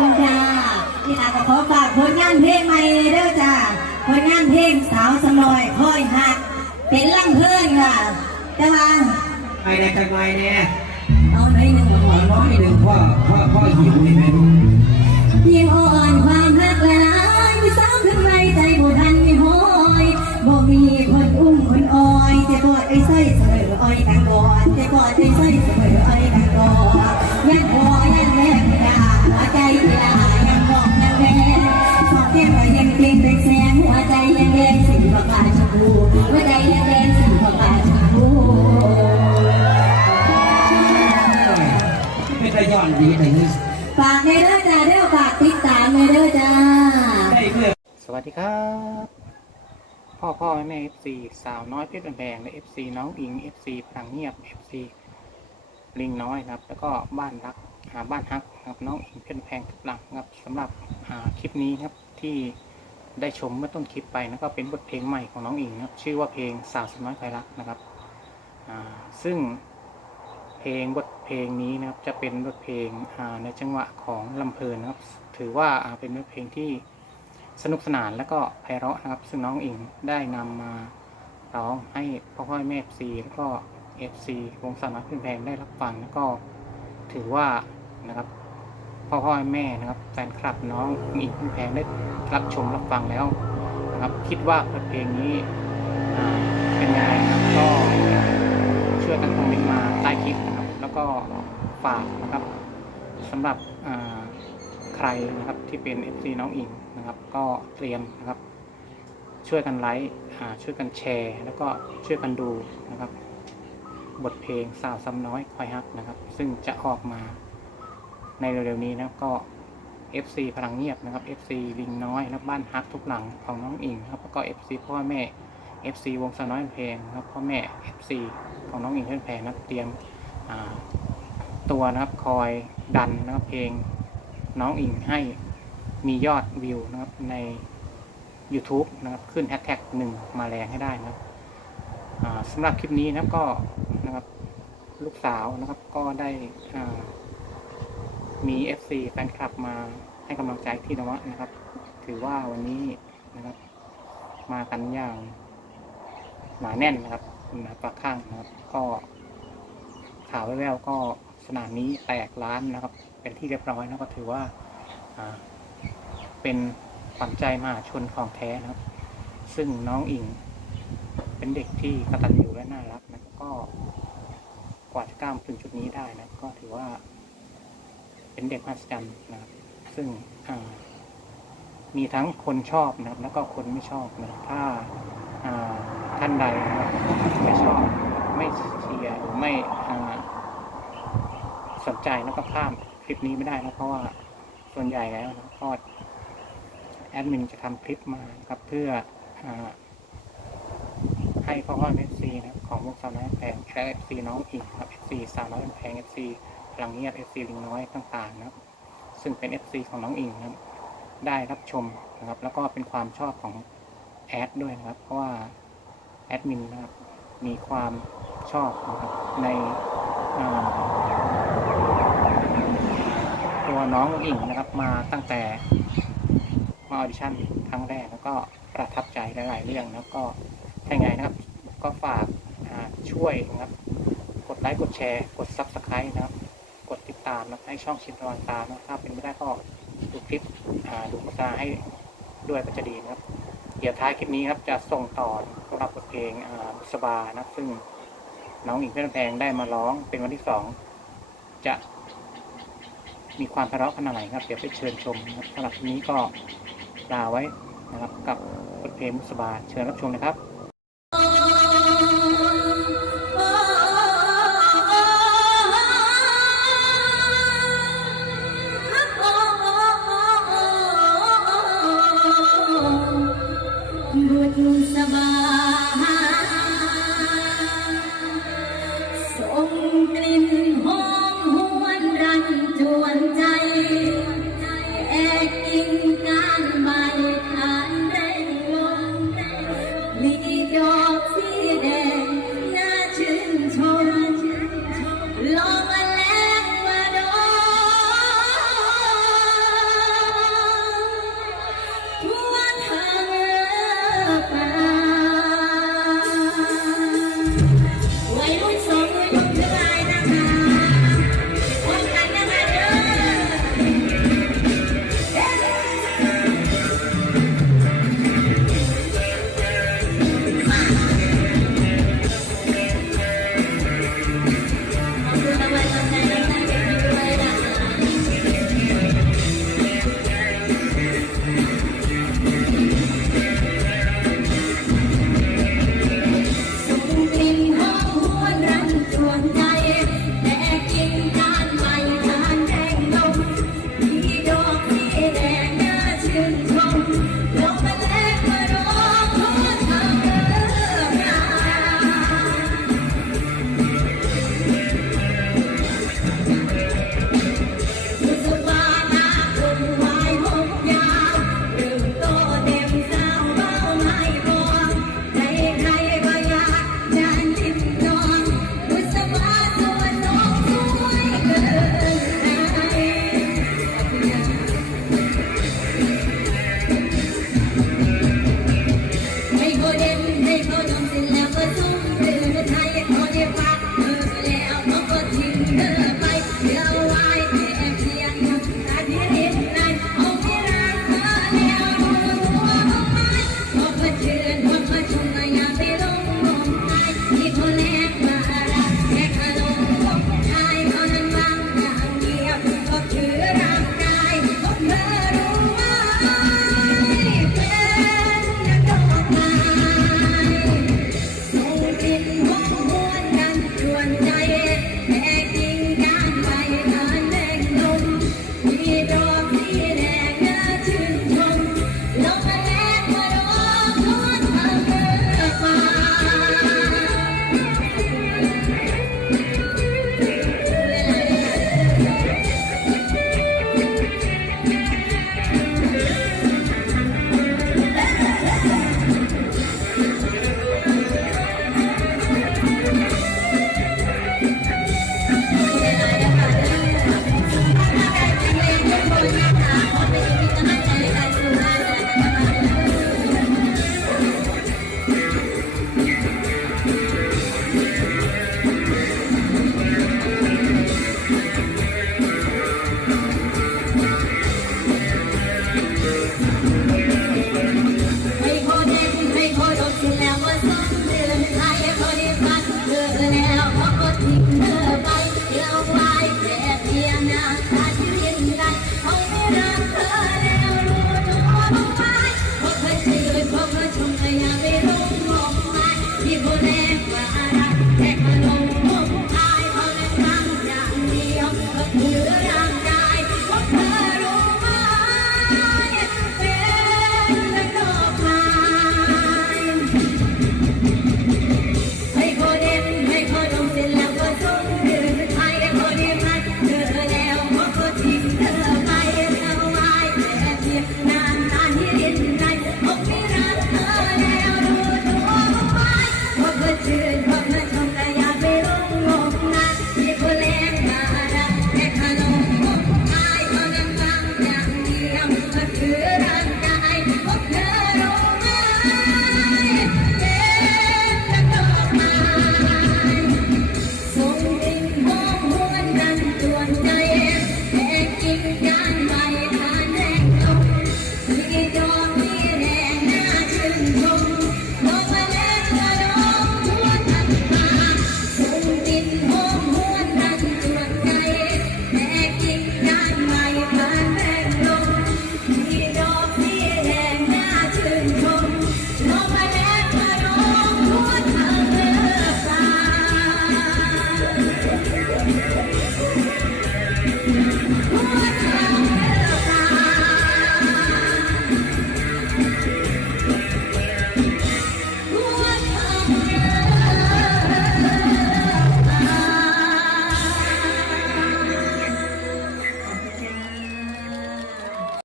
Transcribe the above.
คุณจ้าที่ตาก็ขอฝากผลงานเพลงใหม่เด้อจ้าผลงานเพลงสาวสมอยคอยหัก เป็นลำเพื่อนค่ะแต่ว่าไปไหนจังไงเนี่ยเอาหนหนึ่งหัวน้อยหนึ่งพ่อพ่อพ่อหิวนี่แม่ลูยิ่งอ่อ เด้อจ้า สวัสดีครับ พ่อพ่อแม่แม่เอฟซีสาวน้อยเพชรบันแพงและเอฟซีน้องอิงเอฟซีพลังเงียบเอฟซีลิงน้อยนะครับ แล้วก็บ้านรักหาบ้านฮักนะครับน้องอิงเพชรบันแพงทุกหลังครับสำหรับอ่าคลิปนี้ครับที่ได้ชมเมื่อต้นคลิปไปนะก็เป็นบทเพลงใหม่ของน้องอิงนะครับชื่อว่าเพลงสาวสน้อยไพรักนะครับซึ่งเพลงบท เพลงนี้นะครับจะเป็นบทเพลงในจังหวะของลำเพลินนะครับ ถือว่าเป็นบทเพลงที่สนุกสนานและก็ไพเราะนะครับ ซึ่งน้องอิงได้นำมาร้องให้พ่อพ่อแม่เอฟซีแล้วก็เอฟซีวงสาวน้อยเพื่อนแพงได้รับฟังแล้วก็ถือว่านะครับพ่อพ่อแม่นะครับแฟนคลับน้องอิงเพื่อนแพงได้รับชมรับฟังแล้วนะครับ คิดว่าเพลงนี้เป็นยังไงก็ช่วยกันคอมเมนต์มาใต้คลิปนะครับ แล้วก็ฝากนะครับสำหรับใครนะครับที่เป็น FC น้องอิงนะครับ ก็เตรียมนะครับ ช่วยกันไลค์ช่วยกันแชร์ แล้วก็ช่วยกันดูนะครับ บทเพลงสาวซ้ำน้อยคอยฮักนะครับ ซึ่งจะออกมาในเร็วๆนี้นะครับก็ FC พลังเงียบนะครับ FC ลิงน้อยและบ้านฮักทุกหลังของน้องอิงครับแล้วก็ FC พ่อแม่ FC วงสาวน้อยเพลงนะครับพ่อแม่ FC ของน้องอิงเพื่อนแพงนะเตรียม ตัวนะครับคอยดันนะครับเพลงน้องอิงให้มียอดวิวนะครับใน YouTube นะครับขึ้นแฮชแท็กหนึ่งมาแรงให้ได้นะครับสำหรับคลิปนี้นะครับก็นะครับลูกสาวนะครับก็ได้มี FC แฟนคลับมาให้กำลังใจที่นวะนะครับ ถือว่าวันนี้นะครับ มากันอย่างหนาแน่นนะครับหนาปากข้างนะครับก็ ข่าวแววๆก็สนามนี้แตกล้านนะครับ เป็นที่เรียบร้อยนะก็ถือว่าเป็นขวัญใจมหาชนของแท้นะครับ ซึ่งน้องอิงเป็นเด็กที่กตัญญูและน่ารักนะก็กว่าจะก้าวมถึงจุดนี้ได้นะก็ถือว่า เป็นเด็กมหัศจรรย์นะครับ ซึ่งมีทั้งคนชอบนะครับ แล้วก็คนไม่ชอบนะถ้าอ่าท่านใดนะครับไม่ชอบ ไม่เชียร์หรือไม่สนใจแล้วก็ข้ามคลิปนี้ไม่ได้นะเพราะว่าส่วนใหญ่แล้วก็แอดมินจะทำคลิปมาครับเพื่ออให้พ่อพ่อเอฟซีนะของพวกสาวน้อยแพงและเอฟซีน้องอิงครับเอฟซีสาวน้อยแพงเอฟซีพลังเงียบเอฟซีลิงน้อยต่างๆนะครับ ซึ่งเป็นเอฟซีของน้องอิงนะครับได้รับชมนะครับ แล้วก็เป็นความชอบของแอดด้วยนะครับ เพราะว่าแอดมินนะครับ มีความชอบนะครับในตัวน้องอิงนะครับมาตั้งแต่มาออดิชั่นครั้งแรกแล้วก็ประทับใจหลายๆเรื่องแล้วก็ถ้าไงนะครับ ก็ฝากช่วยนะครับกดไลค์กดแชร์กด Subscribe นะครับ กดติดตามนะให้ช่องชินตะวันตานะถ้าเป็นไม่ได้ก็ดูคลิปดูโฆษณาให้ด้วยก็จะดีนะครับ เดี๋ยวท้ายคลิปนี้ครับจะส่งต่อสำหรับบทเพลงบุษบานะซึ่งน้องอิงเพื่อนแพงได้มาร้องเป็นวันที่สองจะมีความเราะขนาดไหนครับ เดี๋ยวไปเชิญชมนะครับสำหรับวันนี้ก็ลาไว้นะครับกับบทเพลงมุสบาเชิญรับชมนะครับ บุญสบายส่งกลิ่น